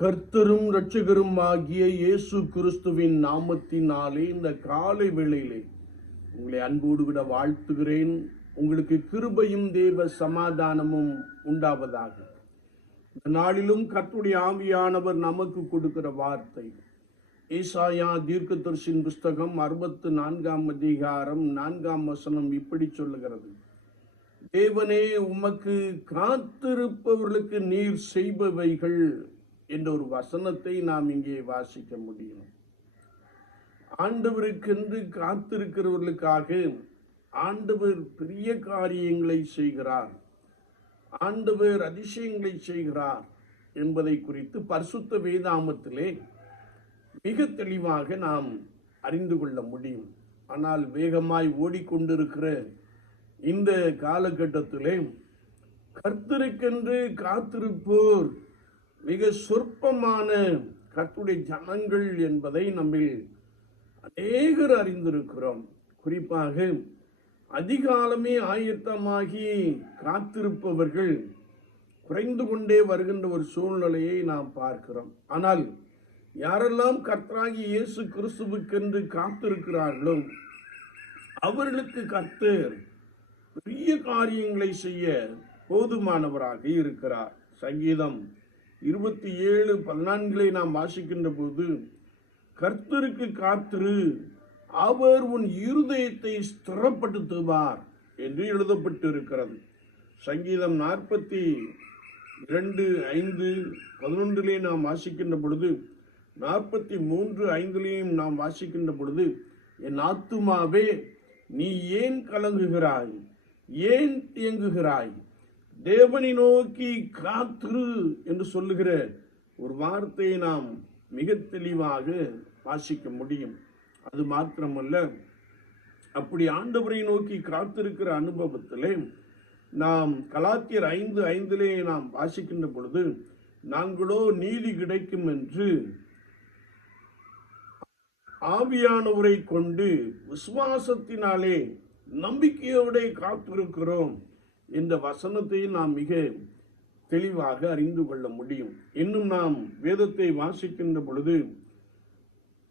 கர்த்தரும் இரட்சகரும் ஆகிய இயேசு கிறிஸ்துவின் நாமத்தினாலே இந்த காலை வேளையிலே உங்களை அன்போடு விட வாழ்த்துகிறேன். உங்களுக்கு கிருபையும் தேவ சமாதானமும் உண்டாவதாக. இந்த நாளிலும் கர்த்துடைய ஆவியானவர் நமக்கு கொடுக்கிற வார்த்தை. ஏசாயா தீர்க்கதர்சின் புஸ்தகம் அறுபத்து நான்காம் அதிகாரம் நான்காம் வசனம் இப்படி சொல்லுகிறது. தேவனே உமக்கு காத்திருப்பவர்களுக்கு நீர் செய்பவைகள். என்ற ஒரு வசனத்தை நாம் இங்கே வாசிக்க முடியும். ஆண்டவருக்கென்று காத்திருக்கிறவர்களுக்காக ஆண்டவர் பெரிய காரியங்களை செய்கிறார். ஆண்டவர் அதிசயங்களை செய்கிறார் என்பதை குறித்து பரிசுத்த வேதாமத்திலே மிக தெளிவாக நாம் அறிந்து கொள்ள முடியும். ஆனால் வேகமாய் ஓடிக்கொண்டிருக்கிற இந்த காலகட்டத்திலே கர்த்தருக்கென்று காத்திருப்போர் மிக சொற்பமான கத்துடைய ஜனங்கள் என்பதை நம்மில் அநேகர் அறிந்திருக்கிறோம். குறிப்பாக அதிகாலமே ஆயத்தமாகி காத்திருப்பவர்கள் குறைந்து கொண்டே வருகின்ற ஒரு சூழ்நிலையை நாம் பார்க்கிறோம். ஆனால் யாரெல்லாம் கர்த்தராகி இயேசு கிறிஸ்துவுக்கென்று காத்திருக்கிறார்களோ அவர்களுக்கு கர்த்தர் பெரிய காரியங்களை செய்ய போதுமானவராக இருக்கிறார். சங்கீதம் இருபத்தி ஏழு பதினான்கிலே நாம் வாசிக்கின்ற போது கர்த்தருக்கு காத்திரு அவர் உன் இருதயத்தை ஸ்திரப்படுத்துவார் என்று எழுதப்பட்டிருக்கிறது. சங்கீதம் நாற்பத்தி இரண்டு ஐந்து பதினொன்றிலே நாம் வாசிக்கின்ற பொழுது நாற்பத்தி மூன்று ஐந்திலேயும் நாம் வாசிக்கின்ற பொழுது என் ஆத்துமாவே நீ ஏன் கலங்குகிறாய்? ஏன் இயங்குகிறாய் தேவனை நோக்கி காத்திரு என்று சொல்லுகிற ஒரு வார்த்தையை நாம் மிக தெளிவாக வாசிக்க முடியும். அது மாத்திரமல்ல அப்படி ஆண்டவரை நோக்கி காத்திருக்கிற அனுபவத்திலே நாம் கலாத்தியர் ஐந்து ஐந்திலே நாம் வாசிக்கின்ற பொழுது நாங்களோ நீதி கிடைக்கும் என்று ஆவியானவரை கொண்டு விசுவாசத்தினாலே நம்பிக்கையோட காத்திருக்கிறோம். என்ற வசனத்தை நாம் மிக தெளிவாக அறிந்து கொள்ள முடியும். இன்னும் நாம் வேதத்தை வாசிக்கின்ற பொழுது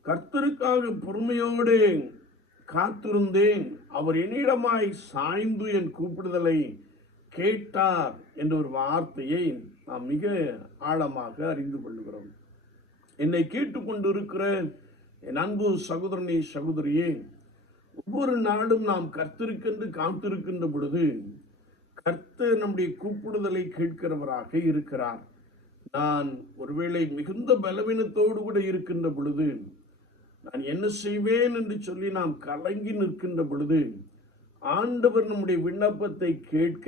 கர்த்தருக்காக பொறுமையோடு காத்திருந்தேன். அவர் என்னிடமாய் சாய்ந்து என் கூப்பிடுதலை கேட்டார் என்ற ஒரு வார்த்தையை நாம் மிக ஆழமாக அறிந்து கொள்கிறோம் என்னை கேட்டுக்கொண்டிருக்கிற என் அன்பு சகோதரனே சகோதரியே ஒவ்வொரு நாளும் நாம் கர்த்தருக்கென்று காத்திருக்கின்ற பொழுது கர்த்தர் நம்முடைய கூப்பிடுதலை கேட்கிறவராக இருக்கிறார். நான் ஒருவேளை மிகுந்த பலவீனத்தோடு கூட இருக்கின்ற பொழுது நான் என்ன செய்வேன் என்று சொல்லி நாம் கலங்கி நிற்கின்ற பொழுது ஆண்டவர் நம்முடைய விண்ணப்பத்தை கேட்க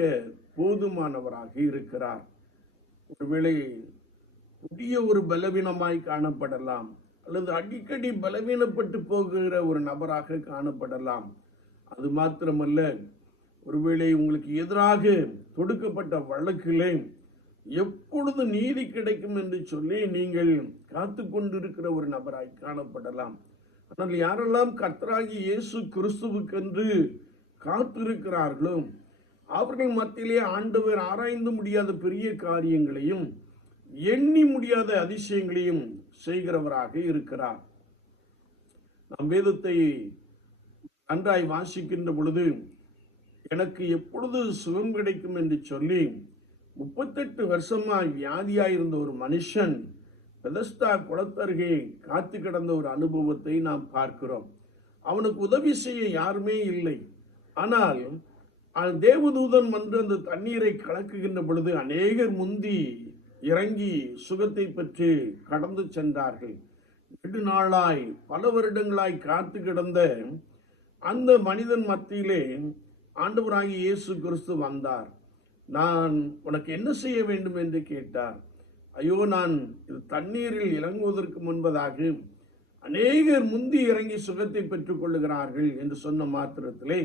போதுமானவராக இருக்கிறார். ஒருவேளை புதிய ஒரு பலவீனமாய் காணப்படலாம் அல்லது அடிக்கடி பலவீனப்பட்டு போகிற ஒரு நபராக காணப்படலாம். அது மாத்திரமல்ல ஒருவேளை உங்களுக்கு எதிராக தொடுக்கப்பட்ட வழக்கிலே எப்பொழுது நீதி கிடைக்கும் என்று சொல்லி நீங்கள் காத்து கொண்டிருக்கிற ஒரு நபராய் காணப்படலாம். ஆனால் யாரெல்லாம் கர்த்தராகி இயேசு கிறிஸ்துவுக்கென்று காத்திருக்கிறார்களோ அவர்கள் மத்தியிலே ஆண்டவர் ஆராய்ந்து முடியாத பெரிய காரியங்களையும் எண்ணி முடியாத அதிசயங்களையும் செய்கிறவராக இருக்கிறார். நம் வேதத்தை நன்றாய் வாசிக்கின்ற பொழுது எனக்கு எப்பொழுது சுகம் கிடைக்கும் என்று சொல்லி முப்பத்தெட்டு வருஷமாய் வியாதியாயிருந்த ஒரு மனுஷன் பெதஸ்தா குளத்தருகே காத்து கிடந்த ஒரு அனுபவத்தை நாம் பார்க்கிறோம். அவனுக்கு உதவி செய்ய யாருமே இல்லை. ஆனால் தேவதூதன் வந்து அந்த தண்ணீரை கலக்குகின்ற பொழுது அநேகர் முந்தி இறங்கி சுகத்தை பெற்று கடந்து சென்றார்கள். நெடுநாளாய் பல வருடங்களாய் காத்து கிடந்த அந்த மனிதன் மத்தியிலே ஆண்டவராகி இயேசு கிறிஸ்து வந்தார். நான் உனக்கு என்ன செய்ய வேண்டும் என்று கேட்டார். ஐயோ நான் இது தண்ணீரில் இறங்குவதற்கு முன்பதாக அநேகர் முந்தி இறங்கி சுகத்தை பெற்றுக் கொள்ளுகிறார்கள் என்று சொன்ன மாத்திரத்திலே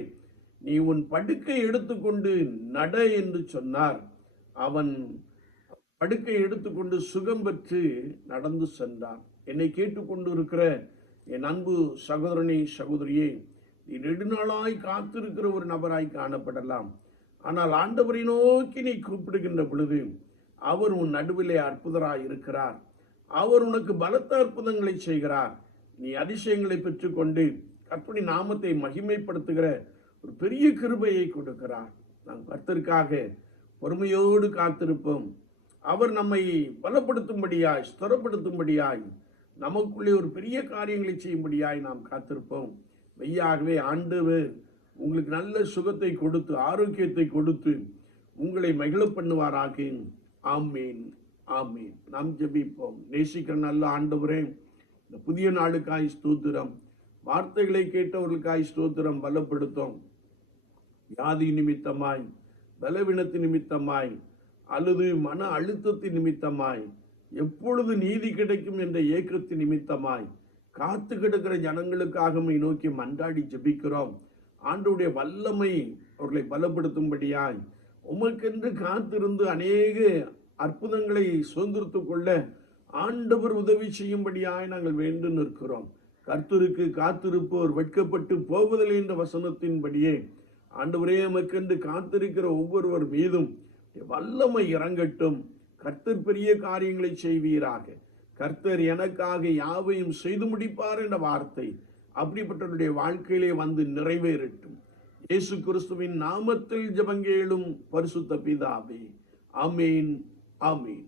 நீ உன் படுக்கை எடுத்துக்கொண்டு நட என்று சொன்னார். அவன் படுக்கை எடுத்துக்கொண்டு சுகம் பெற்று நடந்து சென்றான். என்னை கேட்டுக்கொண்டு இருக்கிற என் அன்பு சகோதரனை சகோதரியே நீ நெடுநாளாய் காத்திருக்கிற ஒரு நபராய் காணப்படலாம். ஆனால் ஆண்டவரை நோக்கி நீ கூப்பிடுகின்ற பொழுது அவர் உன் நடுவிலே அற்புதராய் இருக்கிறார். அவர் உனக்கு பலத்த அற்புதங்களை செய்கிறார். நீ அதிசயங்களை பெற்றுக்கொண்டு கற்பனை நாமத்தை மகிமைப்படுத்துகிற ஒரு பெரிய கிருபையை கொடுக்கிறார். நாம் கர்த்தருக்காக பொறுமையோடு காத்திருப்போம். அவர் நம்மை பலப்படுத்தும்படியாய் ஸ்திரப்படுத்தும்படியாய் நமக்குள்ளே ஒரு பெரிய காரியங்களை செய்யும்படியாய் நாம் காத்திருப்போம். மெய்யாகவே ஆண்டவர் உங்களுக்கு நல்ல சுகத்தை கொடுத்து ஆரோக்கியத்தை கொடுத்து உங்களை மகிழ பண்ணுவாராக. ஆமீன் ஆமீன். நாம் ஜபிப்போம். நேசிக்கிற நல்ல ஆண்டவரே இந்த புதிய நாளுக்காய் ஸ்தோத்திரம். வார்த்தைகளை கேட்டவர்களுக்காய் ஸ்தோத்திரம் பலப்படுத்தும். வியாதி நிமித்தமாய் பலவீனத்து நிமித்தமாய் அல்லது மன அழுத்தத்தின் நிமித்தமாய் எப்பொழுது நீதி கிடைக்கும் என்ற ஏக்கத்தின் நிமித்தமாய் காத்து கிடக்கிற ஜனங்களுக்காக நோக்கி மன்றாடி ஜெபிக்கிறோம். ஆண்டுடைய வல்லமை அவர்களை பலப்படுத்தும்படியாய் உமக்கென்று காத்திருந்து அநேக அற்புதங்களை சுதந்திரத்து கொள்ள ஆண்டவர் உதவி செய்யும்படியாய் நாங்கள் வேண்டு நிற்கிறோம். கர்த்தருக்கு காத்திருப்போர் வெட்கப்பட்டு போவதில்லை என்ற வசனத்தின்படியே ஆண்டவரே எமக்கென்று காத்திருக்கிற ஒவ்வொருவர் மீதும் வல்லமை இறங்கட்டும். கர்த்தர் பெரிய காரியங்களை செய்வீராக. கர்த்தர் எனக்காக யாவையும் செய்து முடிப்பார் என்ற வார்த்தை அப்படிப்பட்டவருடைய வாழ்க்கையிலே வந்து நிறைவேறட்டும். இயேசு கிறிஸ்துவின் நாமத்தில் ஜபங்கேளும் பரிசுத்த பிதாவே. அமேன் அமேன்